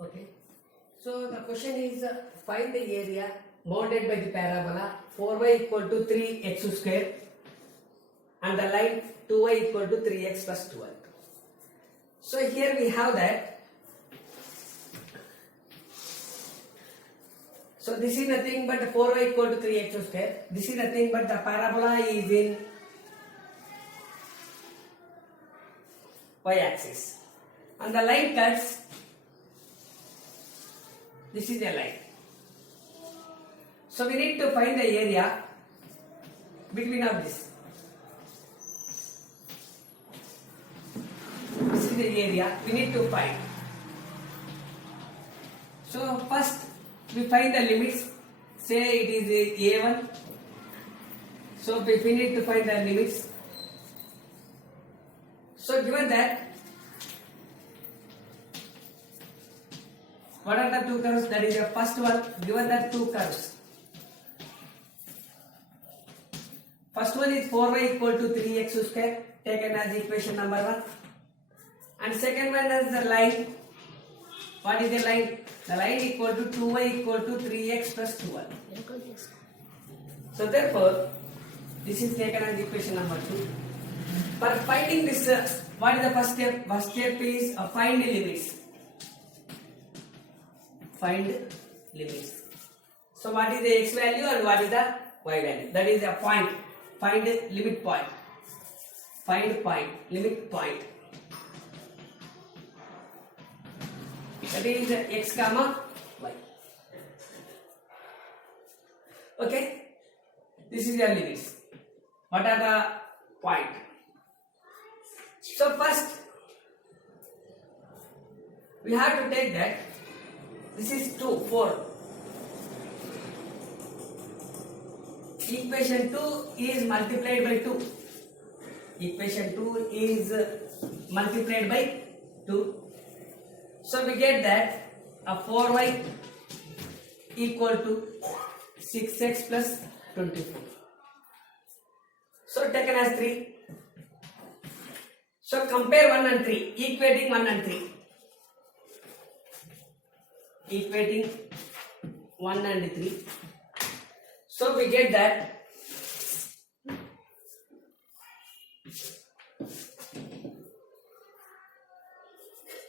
Okay. So the question is find the area bounded by the parabola 4y equal to 3x square and the line 2y equal to 3x plus 12. So here we have that. So this is nothing but 4y equal to 3x square. This is nothing but the parabola is in y axis and the line cuts. This is a line. So we need to find the area between of this. This is the area we need to find. So first we find the limits. Say it is a1. So we need to find the limits. So given that, what are the two curves? That is the first one. Given that two curves. First one is 4y equal to 3x square, taken as equation number 1. And second one is the line. What is the line? The line equal to 2y equal to 3x plus 12. So therefore, this is taken as equation number 2. For finding this, what is the first step? First step is find the limits. Find limits. So what is the x value and what is the y value? That is a point. Find limit point. Find point. Limit point. That is x comma y. Okay. This is the limits. What are the point? So first we have to take that. This is 2, 4. Equation 2 is multiplied by 2. Equation 2 is multiplied by 2. So we get that a 4y equal to 6x plus 24. So taken as 3. So compare 1 and 3, equating 1 and 3. Equating 1 and 3. So we get that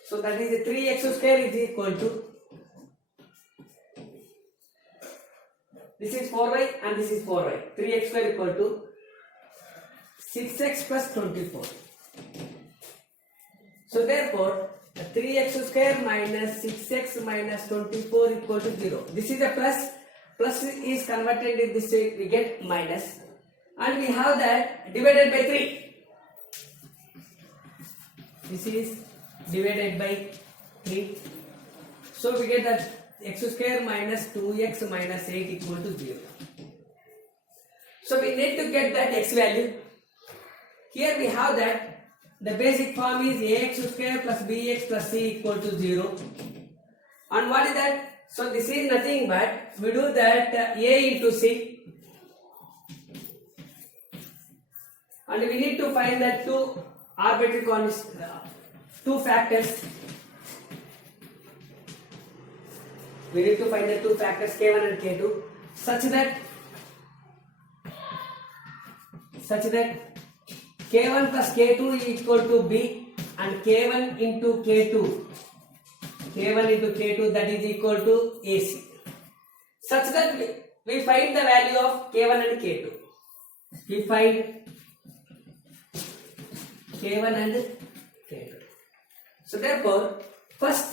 so that is 3x square is equal to, this is 4y and this is 4y. 3x square equal to 6x plus 24. So therefore 3x square minus 6x minus 24 equal to 0. This is a plus. Plus is converted in this way, we get minus. And we have that divided by 3. This is divided by 3. So we get that x square minus 2x minus 8 equal to 0. So we need to get that x value. Here we have that the basic form is ax square plus bx plus c equal to 0. And what is that? So this is nothing but we do that a into c. And we need to find that two arbitrary constants, two factors. We need to find the two factors k1 and k2 such that k1 plus k2 is equal to b and k1 into k2 that is equal to AC, such that we find the value of k1 and k2. We find k1 and k2. So therefore, first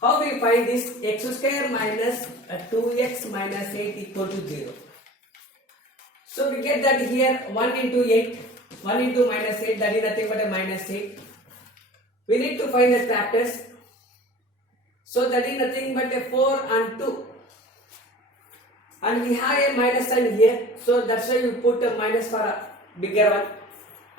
how we find this x square minus 2x minus 8 equal to 0. So we get that here 1 into 8, 1 into minus 8, that is nothing but a minus 8. We need to find the factors. So that is nothing but a 4 and 2. And we have a minus sign here. So that's why we put a minus for a bigger one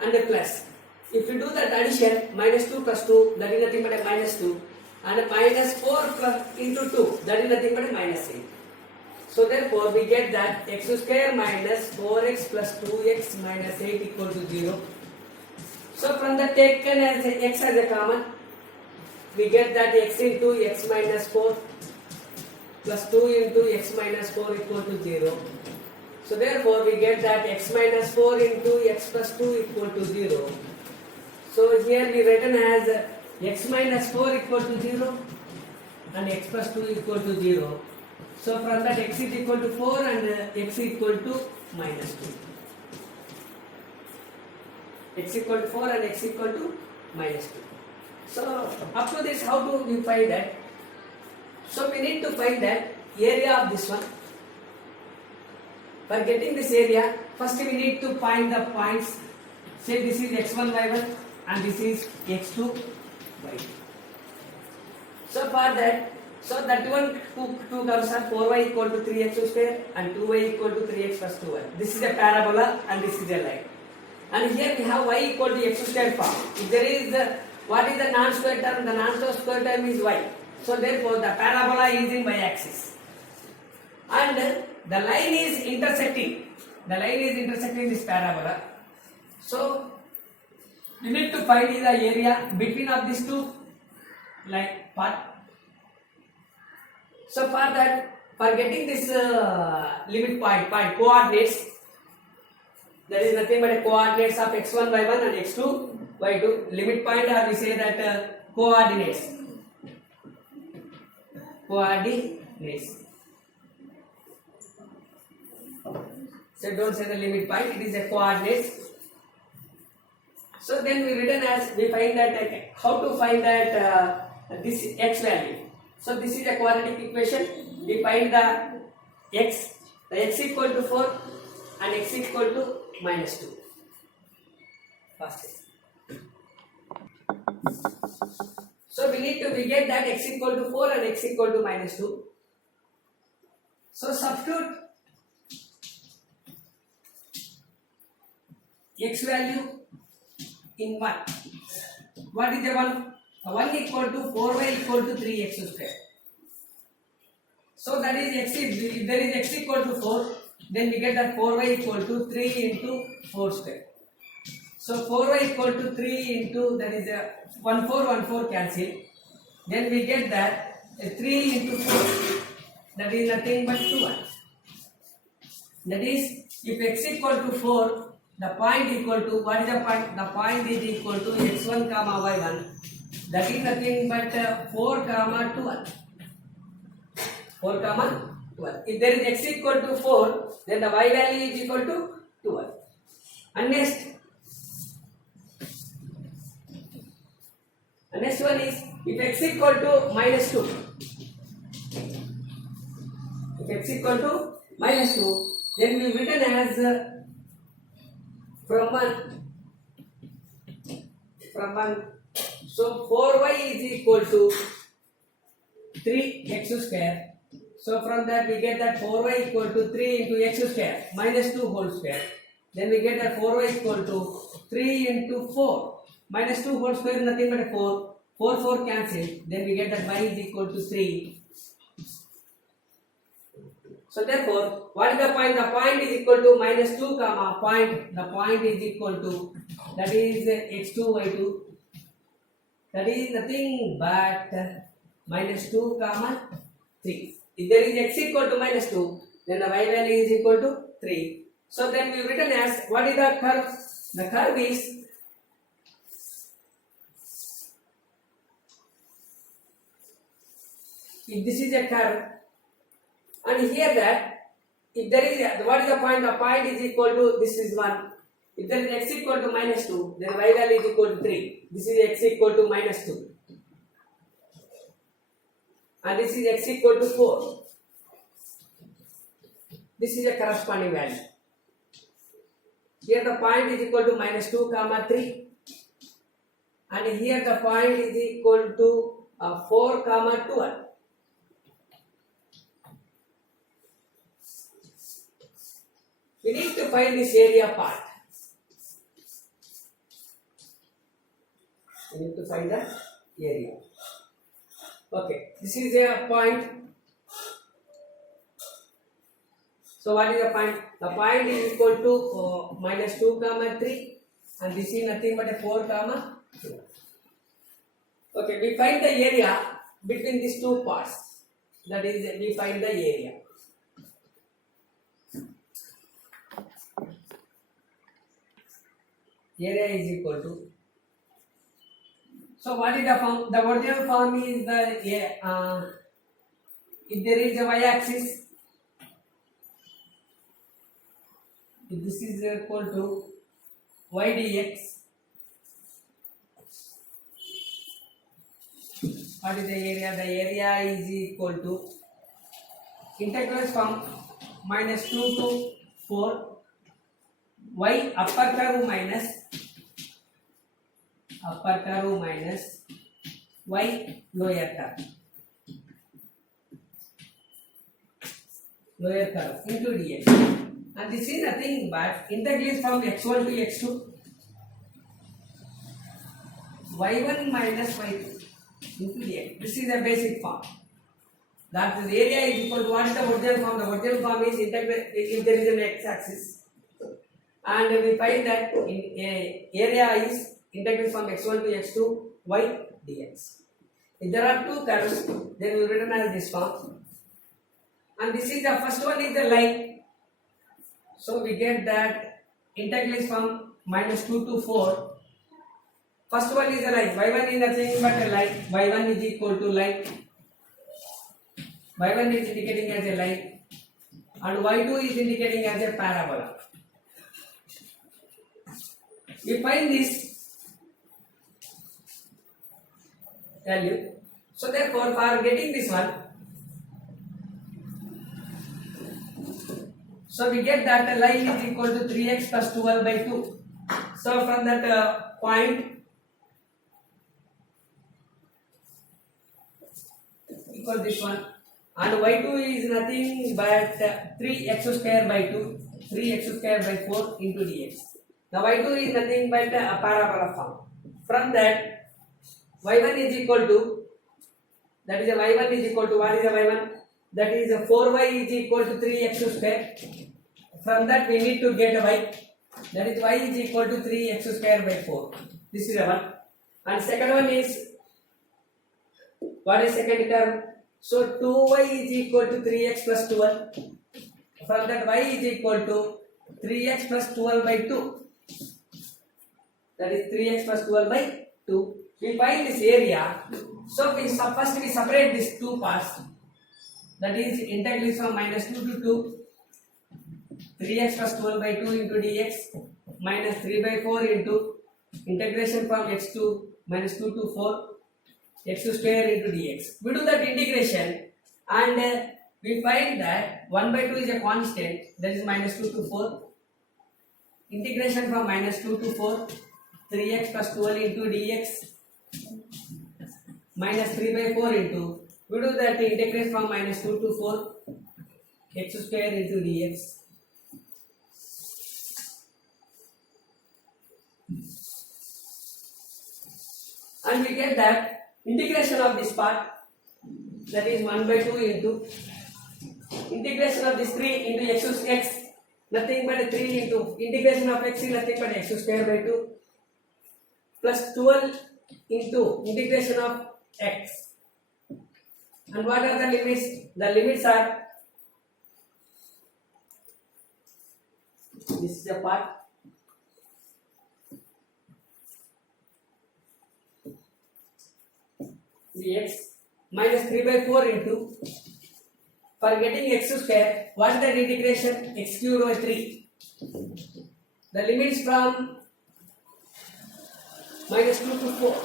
and a plus. If you do that addition, minus 2 plus 2, that is nothing but a minus 2. And a minus 4 plus into 2, that is nothing but a minus 8. So therefore we get that x square minus 4x plus 2x minus 8 equal to 0. So from the taken as x as a common, we get that x into x minus 4 plus 2 into x minus 4 equal to 0. So therefore we get that x minus 4 into x plus 2 equal to 0. So here we written as x minus 4 equal to 0 and x plus 2 equal to 0. So from that x is equal to 4 and x equal to minus 2. X equal to 4 and x equal to minus 2. So up to this, how do we find that? So we need to find that area of this one. For getting this area, first we need to find the points. Say this is x1, y1 and this is x2, y2. So for that, so that two curves are 4y equal to 3x square and 2y equal to 3x plus 2y. This is a parabola and this is a line. And here we have y equal to x square form. If there is what is the non-square term? The non-square term is y. So therefore the parabola is in y-axis. And the line is intersecting. The line is intersecting this parabola. So we need to find the area between of these two like part. So for that, for getting this limit point coordinates, that is nothing but a coordinates of x1, y1 and x2, y2. Limit point, or we say that coordinates. Coordinates. So don't say the limit point, it is a coordinates. So then we written as, we find that how to find that this x value. So this is a quadratic equation. We find the x equal to 4 and x equal to minus 2. First. So we get that x equal to 4 and x equal to minus 2. So substitute x value in 1. What is the 1? 1 equal to 4y equal to 3x square. So that is x is, if there is x equal to 4, then we get that 4y equal to 3 into 4 square. So 4y equal to 3 into, that is a 1 4 cancel. Then we get that 3 into 4, that is nothing but 2y. That is, if x equal to 4, the point equal to, what is the point? The point is equal to x1 comma y1. That is nothing but 4 comma 12. 4 comma 12. If there is x equal to 4, then the y value is equal to 12. And next one is, if x equal to minus 2. If x equal to minus 2, then we written as from 1. So 4y is equal to 3x square. So from that we get that 4y equal to 3 into x square minus 2 whole square. Then we get that 4y equal to 3 into 4 minus 2 whole square is nothing but 4. 4 cancel. Then we get that y is equal to 3. So therefore, what is the point? The point is equal to minus 2 comma point. The point is equal to, that is x2 y2. That is nothing but minus 2 comma 3. If there is x equal to minus 2, then the y value is equal to 3. So then we written as, what is the curve? The curve is, if this is a curve, and here that, if there is, what is the point? The point is equal to, this is 1. If there is x equal to minus 2, then y value is equal to 3. This is x equal to minus 2. And this is x equal to 4. This is a corresponding value. Here the point is equal to minus 2 comma 3. And here the point is equal to 4 comma 12. We need to find this area part. We need to find the area. Okay, this is a point. So what is the point? The point is equal to minus 2 comma 3, and this is nothing but a 4 comma 2. Okay, we find the area between these two parts. That is, we find the area. Area is equal to. So what is the form? The original form is the if there is a y-axis, if this is equal to y dx, what is the area? The area is equal to integrals from minus 2 to 4 y upper curve minus y lower curve into dx, and this is nothing but integrals from x1 to x2 y1 minus y2 into dx. This is a basic form. That the area is equal to what is the original form? The original form is integral if there is an x-axis, and we find that area is integral from x1 to x2 y dx. If there are two curves, then we written as this form. And this is the first one is the line. So we get that integral is from minus 2 to 4. First one is the line. Y1 is nothing but a line. Y1 is equal to line. Y1 is indicating as a line. And Y2 is indicating as a parabola. We find this value. So therefore, for getting this one, so we get that the line is equal to 3x plus 12 by 2. So from that point equal this one, and y2 is nothing but 3x square by 2, 3x square by 4 into dx. Now y2 is nothing but a parabola form. From that y1 is equal to, that is a y1 is equal to, what is a y1? That is a 4y is equal to 3x square. From that we need to get y. That is y is equal to 3x square by 4. This is a one. And second one is, what is second term? So 2y is equal to 3x plus 12. From that y is equal to 3x plus 12 by 2. That is 3x plus 12 by 2. We find this area. So first we separate these two parts. That is integral from minus 2 to 2. 3x plus 12 by 2 into dx minus 3 by 4 into integration from x to minus 2 to 4 x square into dx. We do that integration and we find that 1 by 2 is a constant, that is minus 2 to 4. Integration from minus 2 to 4, 3x plus 12 into dx minus 3 by 4 into, we do that integration from minus 2 to 4 x square into dx. And we get that integration of this part, that is 1 by 2 into integration of this 3 into x, nothing but 3 into integration of x is nothing but x square by 2 plus 12 into integration of x. And what are the limits? The limits are, this is the part, dx minus 3 by 4 into, for getting x square, what is the integration? X cube over 3. The limits from minus 2 to 4.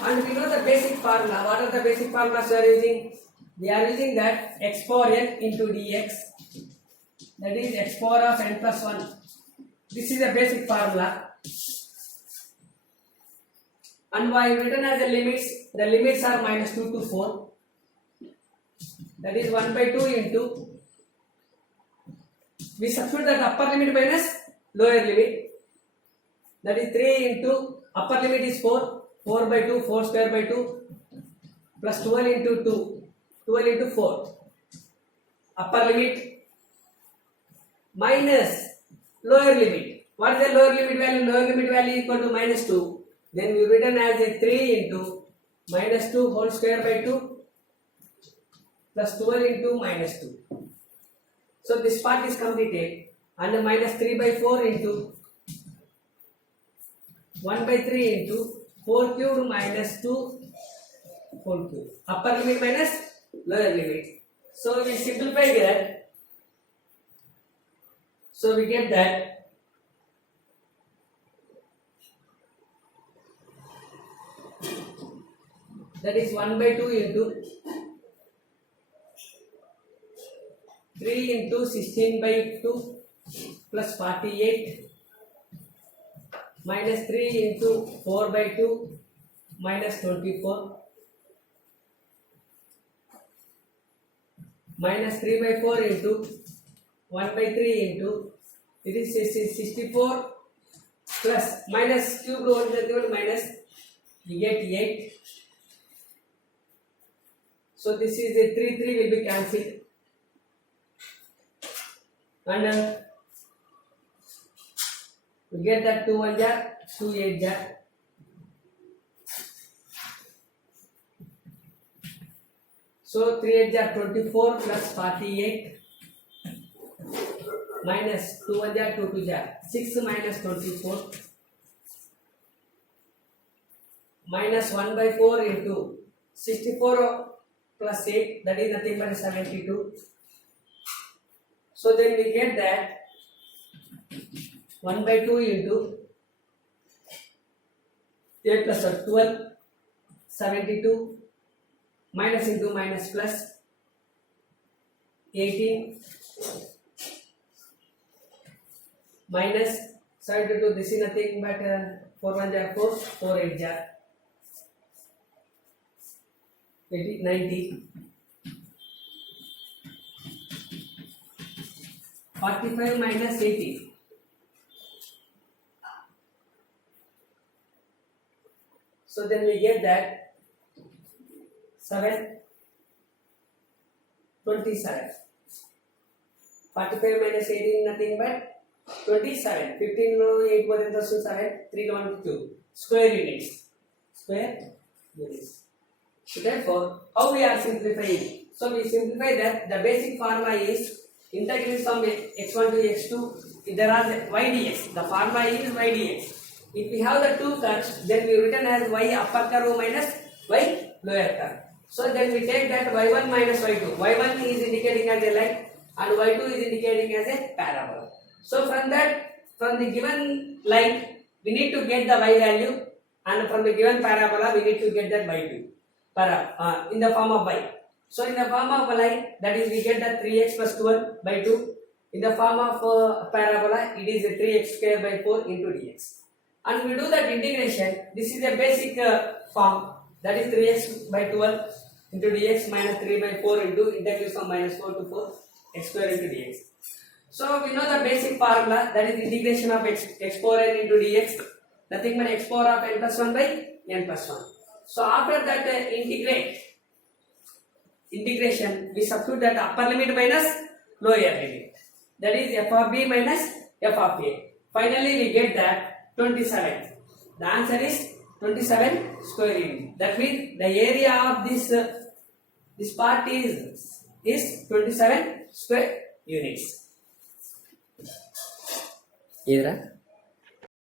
And we know the basic formula. What are the basic formulas we are using? We are using that x power n into dx, that is x power of n plus 1. This is a basic formula. And why written as the limits are minus 2 to 4. That is 1 by 2 into, we substitute that upper limit minus lower limit. That is 3 into, upper limit is 4, 4 by 2, 4 square by 2, plus 12 into 2, 12 into 4. Upper limit minus lower limit. What is the lower limit value? Lower limit value equal to minus 2. Then we written as a 3 into minus 2 whole square by 2 plus 12 into minus 2. So this part is completed, and minus 3 by 4 into 1 by 3 into 4 cubed minus 2 whole cube. Upper limit minus lower limit. So we simplify that. So we get that is 1 by 2 into 3 into 16 by 2 plus 48 minus 3 into 4 by 2 minus 24 minus 3 by 4 into 1 by 3 into it is 64 plus minus cube root minus we get 8. So this is a 3 will be cancelled, and we get that 2 1 jar 2 8 jar. So 3 8 jar 24 plus 48 minus 2 1 jar 2 2 jar 6 minus 24 minus 1 by 4 into 64 plus 8, that is nothing but 72. So then we get that 1 by 2 into 8 plus 12 72 minus into minus plus 18 minus 72, this is nothing but 4 1 jar 4 4 8 jar 90 45 minus 80 so then we get that 7 27 45 minus 18 nothing but 27 15 no 8 पर्यंत 7 3 1 2 square units. So therefore, how we are simplifying? So we simplify that the basic formula is integral from x1 to x2. There are y dx. The formula is y dx. If we have the two curves, then we written as y upper curve minus y lower curve. So then we take that y1 minus y2. y1 is indicating as a line and y2 is indicating as a parabola. So from the given line, we need to get the y value, and from the given parabola, we need to get that y2. In the form of y. So in the form of line, that is we get the 3x plus 12 by 2. In the form of parabola, it is a 3x square by 4 into dx. And we do that integration. This is a basic form, that is 3x by 12 into dx minus 3 by 4 into integral from minus 4 to 4 x square into dx. So we know the basic formula, that is integration of x power n into dx, nothing but x power of n plus 1 by n plus 1. So after that integration, we substitute that upper limit minus lower limit. That is f of b minus f of a. Finally, we get that 27. The answer is 27 square unit. That means the area of this part is 27 square units.